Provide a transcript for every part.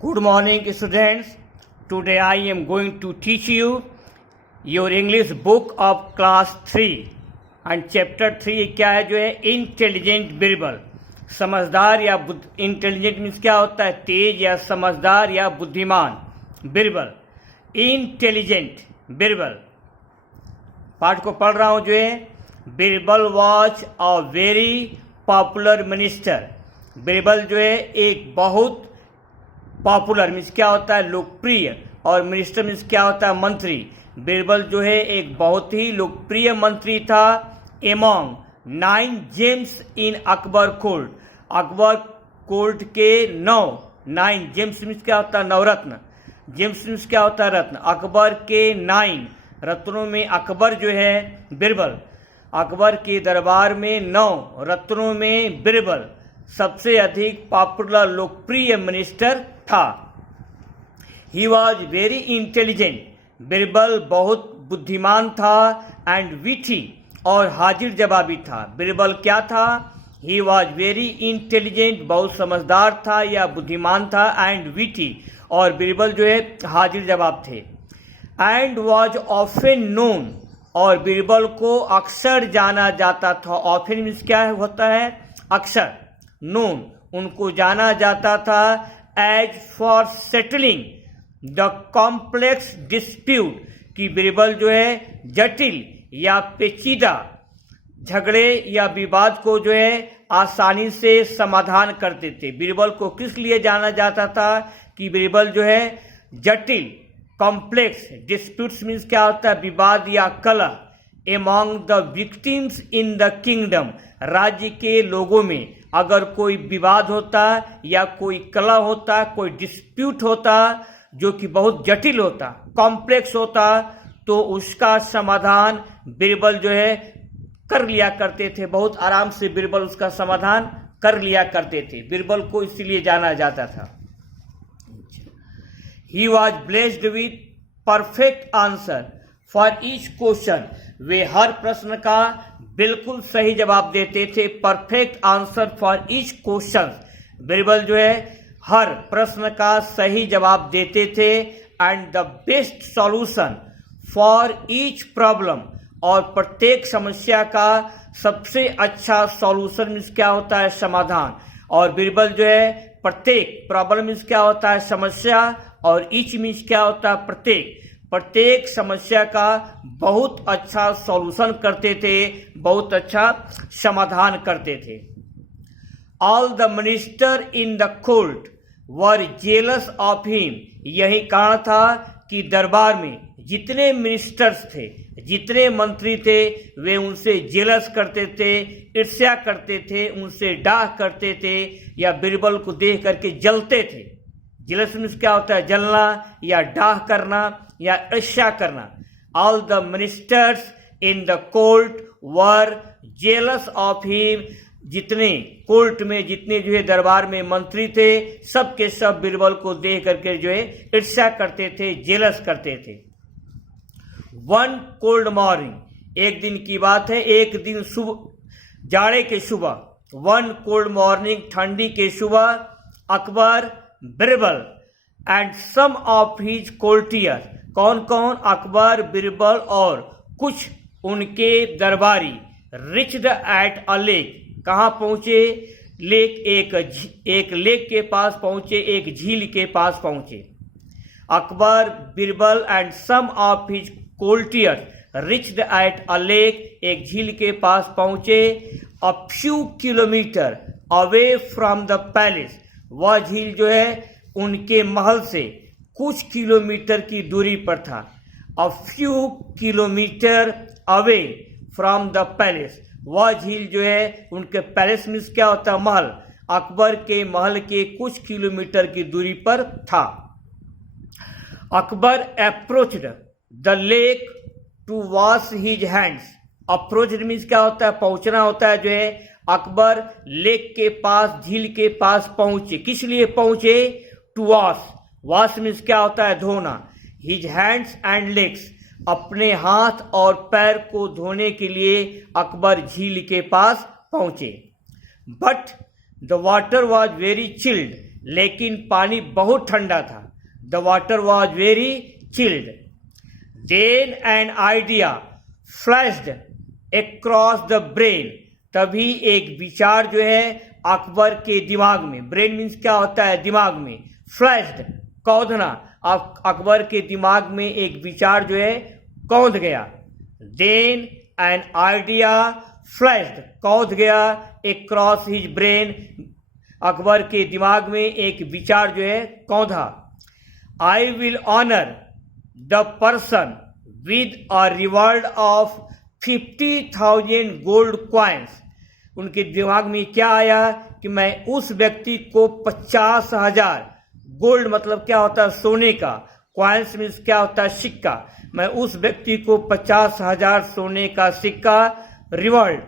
Good morning, students. Today I am going to teach you your English book of class 3 and chapter 3 क्या है जो है intelligent Birbal, समझदार या इंटेलिजेंट मीन्स क्या होता है, तेज या समझदार या बुद्धिमान। बिरबल, इंटेलिजेंट बिरबल। पाठ को पढ़ रहा हूं जो है। Birbal was a very popular minister. Birbal जो है एक बहुत पॉपुलर मीन्स क्या होता है, लोकप्रिय, और मिनिस्टर मीन्स क्या होता है, मंत्री। बिरबल जो है एक बहुत ही लोकप्रिय मंत्री था। एमॉन्ग 9 जेम्स इन अकबर कोर्ट। अकबर कोर्ट के 9 जेम्स मीन्स क्या होता है, नवरत्न। जेम्स मीन्स क्या होता है, रत्न। अकबर के 9 रत्नों में अकबर जो है बिरबल, अकबर के दरबार में 9 रत्नों में बिरबल सबसे अधिक पॉपुलर लोकप्रिय मिनिस्टर था। He was very intelligent. Birbal बहुत बुद्धिमान था। एंड विटी, और हाजिर जवाबी था। बिरबल क्या था, ही वॉज वेरी इंटेलिजेंट, बहुत समझदार था या बुद्धिमान था। एंड विटी, और बिरबल जो है हाजिर जवाब थे। एंड वॉज ऑफन नोन, और बिरबल को अक्सर जाना जाता था। ऑफन मीन्स क्या होता है, अक्सर। नोन, उनको जाना जाता था। As for settling the complex dispute, कि बिरबल जो है जटिल या पेचीदा झगड़े या विवाद को जो है आसानी से समाधान करते थे। बिरबल को किस लिए जाना जाता था, कि बिरबल जो है जटिल, कॉम्प्लेक्स, डिस्प्यूट्स मीन्स क्या होता है, विवाद या कलह, among the victims in the kingdom, राज्य के लोगों में अगर कोई विवाद होता या कोई कलह होता, कोई डिस्प्यूट होता जो कि बहुत जटिल होता, कॉम्प्लेक्स होता, तो उसका समाधान बिरबल जो है कर लिया करते थे। बहुत आराम से बिरबल उसका समाधान कर लिया करते थे। बिरबल को इसीलिए जाना जाता था। He was blessed with perfect answer for each question. वे हर प्रश्न का बिल्कुल सही जवाब देते थे। Perfect answer for each question. Birbal जो है हर प्रश्न का सही जवाब देते थे। And the best solution for each problem, और प्रत्येक समस्या का सबसे अच्छा सॉल्यूशन मीन्स क्या होता है, समाधान। और बिरबल जो है प्रत्येक, प्रॉब्लम मीन्स क्या होता है, समस्या, और ईच मीन्स क्या होता है, प्रत्येक। प्रत्येक समस्या का बहुत अच्छा सॉल्यूशन करते थे, बहुत अच्छा समाधान करते थे। All the minister in the court were jealous of him. यही कारण था कि दरबार में जितने मिनिस्टर्स थे, जितने मंत्री थे, वे उनसे जेलस करते थे, ईर्ष्या करते थे, उनसे डाह करते थे, या बिरबल को देख करके जलते थे। जेलस मीन्स क्या होता है, जलना या डाह करना या ईर्ष्या करना। All the ministers in the court were jealous of him. जितने कोर्ट में, जितने जो है दरबार में मंत्री थे, सब के सब बिरबल को देख करके जो है ईर्ष्या करते थे, जेलस करते थे। वन कोल्ड मॉर्निंग, एक दिन की बात है, एक दिन सुबह, जाड़े के सुबह, वन कोल्ड मॉर्निंग, ठंडी के सुबह, Akbar, Birbal and some of his courtier, कौन कौन, अकबर, बिरबल और कुछ उनके दरबारी, रिच्ड एट अ लेक, कहाँ पहुंचे, लेक, एक लेक के पास पहुंचे, एक झील के पास पहुंचे। Akbar, Birbal and some of his courtier reached at a lake, एक झील के पास पहुंचे। A few kilometre away from the palace, वह झील जो है उनके महल से कुछ किलोमीटर की दूरी पर था। अ few kilometre away from the palace, वह झील जो है उनके पैलेस मीन्स क्या होता है, महल, अकबर के महल के कुछ किलोमीटर की दूरी पर था। Akbar approached the lake to wash his hands. Approached means क्या होता है, पहुंचना होता है जो है। अकबर लेक के पास, झील के पास पहुंचे, किस लिए पहुंचे, टू वॉश, वॉश मीन्स क्या होता है, धोना। हिज हैंड्स एंड लेग्स, अपने हाथ और पैर को धोने के लिए अकबर झील के पास पहुंचे। But the water was very chilled, लेकिन पानी बहुत ठंडा था। The water was very chilled. Then an idea flashed across the brain. तभी एक विचार जो है अकबर के दिमाग में, ब्रेन मीन्स क्या होता है, दिमाग में, फ्लैश्ड कौंधना, अकबर के दिमाग में एक विचार जो है कौंध गया। देन एन आइडिया फ्लैश्ड, कौंध गया, अक्रॉस हिज ब्रेन, अकबर के दिमाग में एक विचार जो है कौंधा। I will honour the person with a reward of 50,000 gold coins. उनके दिमाग में क्या आया कि मैं उस व्यक्ति को 50,000, गोल्ड मतलब क्या होता है, सोने का, क्वाइंस मीन्स क्या होता है, सिक्का, मैं उस व्यक्ति को 50,000 सोने का सिक्का रिवॉर्ड,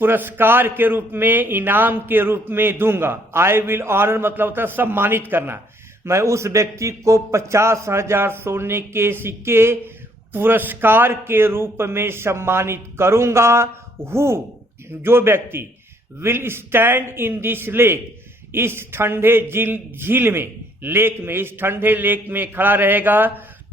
पुरस्कार के रूप में, इनाम के रूप में दूंगा। आई विल ऑनर मतलब होता है सम्मानित करना। मैं उस व्यक्ति को 50,000 सोने के सिक्के पुरस्कार के रूप में सम्मानित करूंगा। हु, जो व्यक्ति, will stand in this lake, इस ठंडे झील में, लेक में, इस ठंडे लेक में खड़ा रहेगा।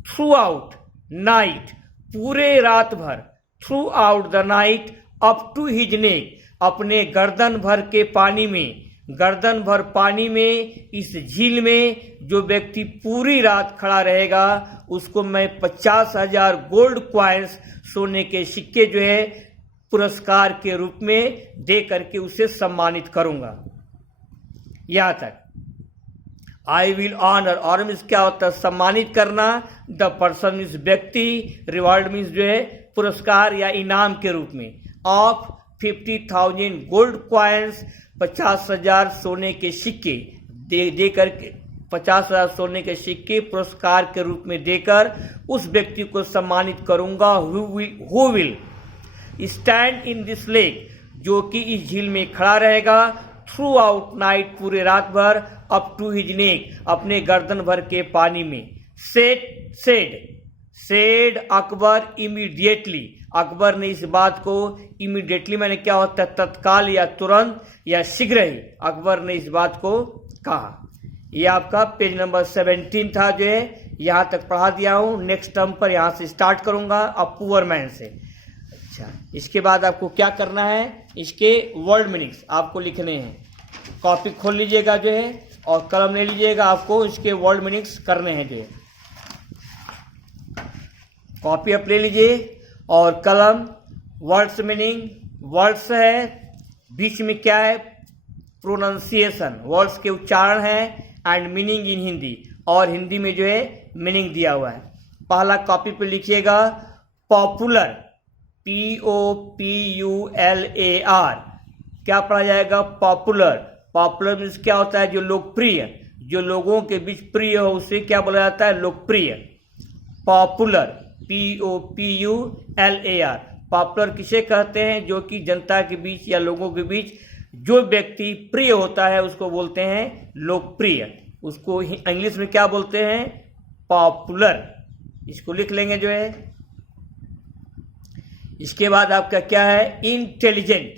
थ्रू आउट नाइट, पूरे रात भर, throughout the night, up to his neck, अपने गर्दन भर के पानी में, गर्दन भर पानी में, इस झील में जो व्यक्ति पूरी रात खड़ा रहेगा उसको मैं 50,000 गोल्ड क्वाइंस, सोने के सिक्के जो है पुरस्कार के रूप में दे करके उसे सम्मानित करूंगा। यहां तक आई विल ऑनर, और मीन्स क्या होता है, सम्मानित करना, द पर्सन मीन्स व्यक्ति, रिवॉर्ड मीन्स जो है पुरस्कार या इनाम के रूप में, ऑफ 50,000 गोल्ड क्वाइंस, 50,000 सोने के सिक्के दे करके, 50,000 सोने के सिक्के पुरस्कार के रूप में देकर उस व्यक्ति को सम्मानित करूंगा। Who will stand in this lake, जो कि इस झील में खड़ा रहेगा। थ्रू आउट नाइट, पूरे रात भर, अप टू हिज नेक, अपने गर्दन भर के पानी में। सेड अकबर इमीडिएटली, अकबर ने इस बात को इमीडिएटली, मैंने क्या होता है, तत्काल या तुरंत या शीघ्र ही, अकबर ने इस बात को कहा। यह आपका पेज नंबर 17 था, जो है यहां तक पढ़ा दिया हूं। नेक्स्ट टर्म पर यहां से स्टार्ट करूंगा, अ पुअर मैन से। अच्छा, इसके बाद आपको क्या करना है, इसके वर्ड मीनिंग्स आपको लिखने हैं। कॉपी खोल लीजिएगा जो है, और कलम ले लीजिएगा, आपको इसके वर्ड मीनिंग्स करने हैं। जो है कॉपी आप ले लीजिए और कलम, वर्ड्स मीनिंग, वर्ड्स है, बीच में क्या है, प्रोनाउंसिएशन, वर्ड्स के उच्चारण है, एंड मीनिंग इन हिंदी, और हिंदी में जो है मीनिंग दिया हुआ है। पहला कॉपी पे लिखिएगा पॉपुलर, POPULAR, क्या पढ़ा जाएगा, पॉपुलर। पॉपुलर मीन्स क्या होता है, जो लोकप्रिय, जो लोगों के बीच प्रिय हो उसे क्या बोला जाता है, लोकप्रिय। पॉपुलर, POPULAR, पॉपुलर किसे कहते हैं, जो कि जनता के बीच या लोगों के बीच जो व्यक्ति प्रिय होता है उसको बोलते हैं लोकप्रिय। उसको इंग्लिश में क्या बोलते हैं, पॉपुलर। इसको लिख लेंगे जो है। इसके बाद आपका क्या है, इंटेलिजेंट।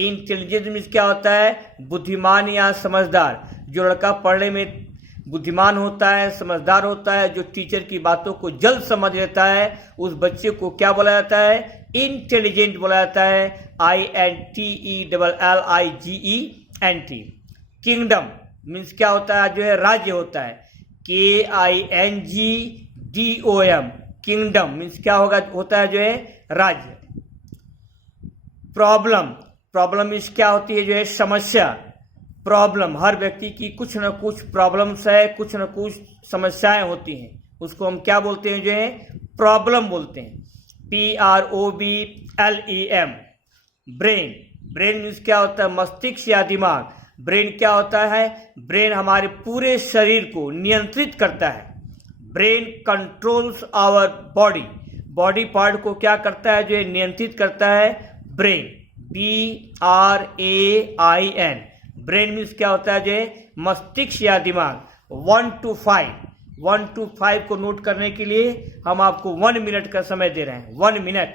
इंटेलिजेंट मीन्स क्या होता है, बुद्धिमान या समझदार। जो लड़का पढ़ने में बुद्धिमान होता है, समझदार होता है, जो टीचर की बातों को जल्द समझ लेता है, उस बच्चे को क्या बोला जाता है, इंटेलिजेंट बोला जाता है। INTELLIGENT। किंगडम मीन्स क्या होता है, जो है राज्य होता है। KINGDOM, किंगडम मीन्स क्या होता है, जो है राज्य। प्रॉब्लम, प्रॉब्लम मीन्स क्या होती है, जो है समस्या। प्रॉब्लम, हर व्यक्ति की कुछ न कुछ प्रॉब्लम्स है, कुछ न कुछ समस्याएं होती हैं, उसको हम क्या बोलते हैं, जो है प्रॉब्लम बोलते हैं। PROBLEM। ब्रेन, ब्रेन मीन्स क्या होता है, मस्तिष्क या दिमाग। ब्रेन क्या होता है, ब्रेन हमारे पूरे शरीर को नियंत्रित करता है। Brain controls our body, body part को क्या करता है, जो है नियंत्रित करता है ब्रेन। BRAIN। ब्रेन मीन्स क्या होता है, जो है मस्तिष्क या दिमाग। 1 to 5, 1 to 5 को नोट करने के लिए हम आपको 1 मिनट का समय दे रहे हैं। 1 मिनट।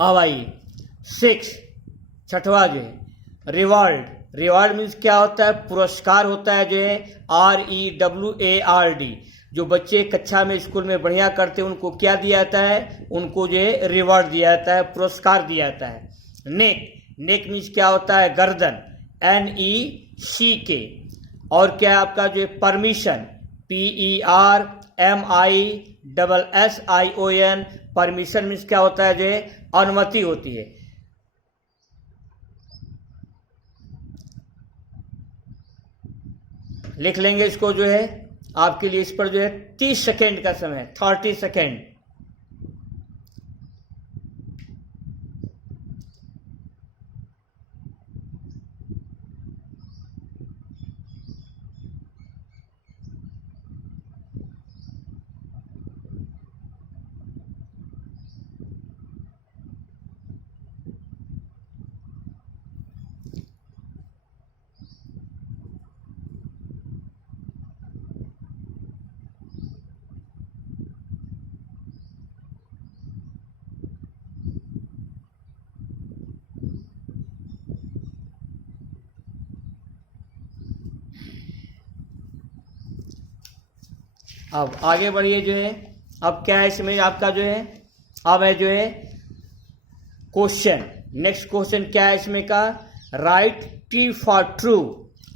अब आइए 6 छठवा जो है रिवार्ड। रिवार्ड मीन्स क्या होता है? पुरस्कार होता है जो है REWARD। जो बच्चे कक्षा में स्कूल में बढ़िया करते हैं उनको क्या दिया जाता है? उनको जो है रिवार्ड दिया जाता है, पुरस्कार दिया जाता है। नेक, नेक मीन्स क्या होता है? गर्दन, NECK। और क्या आपका जो है परमिशन, PERMISSION। परमिशन मीन्स क्या होता है? जो है अनुमति होती है। लिख लेंगे इसको जो है आपके लिए। इस पर जो है 30 सेकेंड का समय, 30 सेकेंड। अब आगे बढ़िए जो है। अब क्या है इसमें आपका जो है? अब है जो है क्वेश्चन। नेक्स्ट क्वेश्चन क्या है इसमें का? Write T for true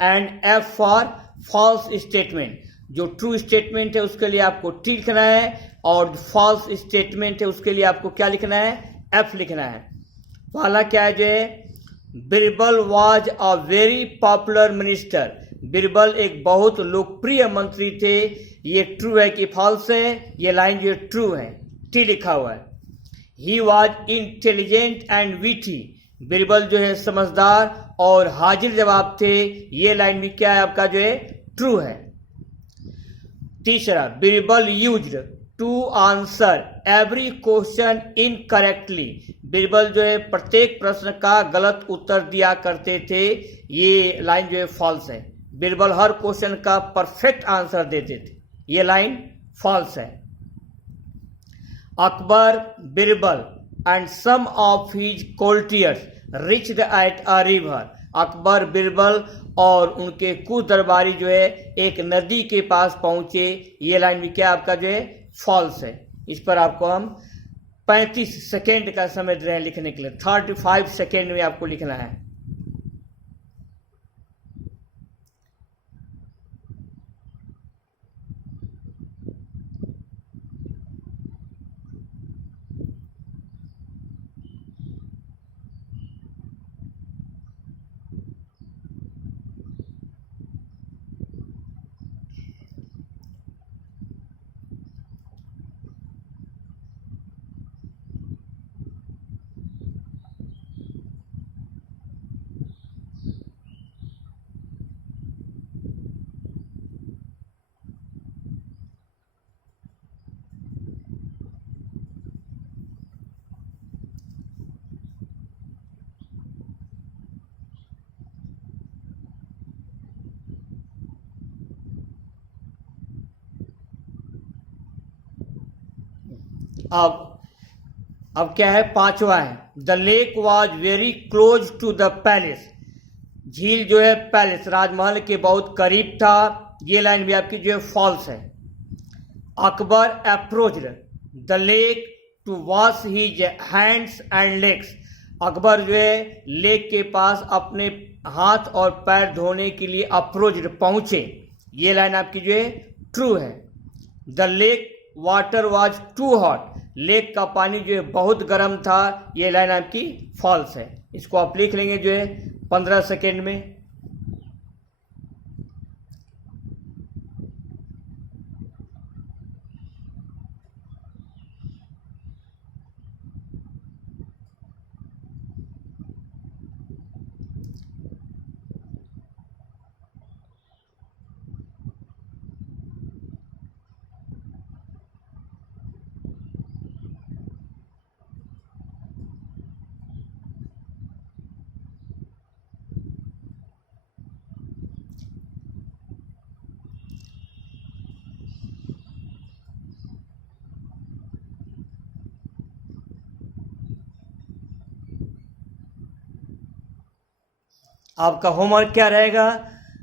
and F for false statement. जो ट्रू स्टेटमेंट है उसके लिए आपको T लिखना है, और फॉल्स स्टेटमेंट है उसके लिए आपको क्या लिखना है? F लिखना है। पहला क्या है जो है? Birbal was a very popular minister. Birbal एक बहुत लोकप्रिय मंत्री थे। ये ट्रू है कि फॉल्स है? ये लाइन जो ट्रू है, T लिखा हुआ है। He was intelligent and witty. Birbal जो है समझदार और हाजिर जवाब थे। ये लाइन भी क्या है आपका जो है? ट्रू है। तीसरा, Birbal used to answer every question incorrectly. Birbal जो है प्रत्येक प्रश्न का गलत उत्तर दिया करते थे। ये लाइन जो है फॉल्स है। बिरबल हर क्वेश्चन का परफेक्ट आंसर देते थे। ये लाइन फॉल्स है। Akbar, Birbal and some of his courtiers reached at a river. Akbar, Birbal और उनके कुछ दरबारी जो है एक नदी के पास पहुंचे। ये लाइन भी क्या आपका जो है? फॉल्स है। इस पर आपको हम 35 सेकेंड का समय दे रहे हैं लिखने के लिए। 35 सेकेंड में आपको लिखना है। अब क्या है? पांचवा है the lake was very close to the palace. झील जो है पैलेस राजमहल के बहुत करीब था। ये लाइन भी आपकी जो है फॉल्स है। Akbar approached the lake to wash his hands and legs. Akbar जो है लेक के पास अपने हाथ और पैर धोने के लिए अप्रोच्ड पहुंचे। ये लाइन आपकी जो है ट्रू है। The lake water was too hot. Lake का पानी जो है बहुत गर्म था। ये लाइन आपकी फॉल्स है। इसको आप लिख लेंगे जो है 15 सेकेंड में। आपका होमवर्क क्या रहेगा,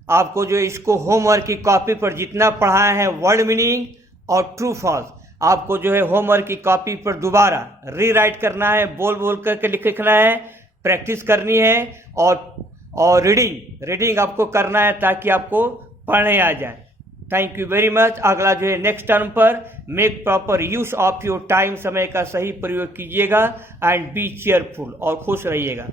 आपको जो इसको होमवर्क की कॉपी पर जितना पढ़ाया है वर्ड मीनिंग और ट्रू फॉल्स, आपको जो है होमवर्क की कॉपी पर दोबारा रीराइट करना है, बोल बोल करके लिखना है, प्रैक्टिस करनी है और रीडिंग आपको करना है ताकि आपको पढ़ने आ जाए। Thank you very much. अगला जो है नेक्स्ट टर्म पर make proper use of your time, समय का सही प्रयोग कीजिएगा एंड बी चेयरफुल, और खुश रहिएगा।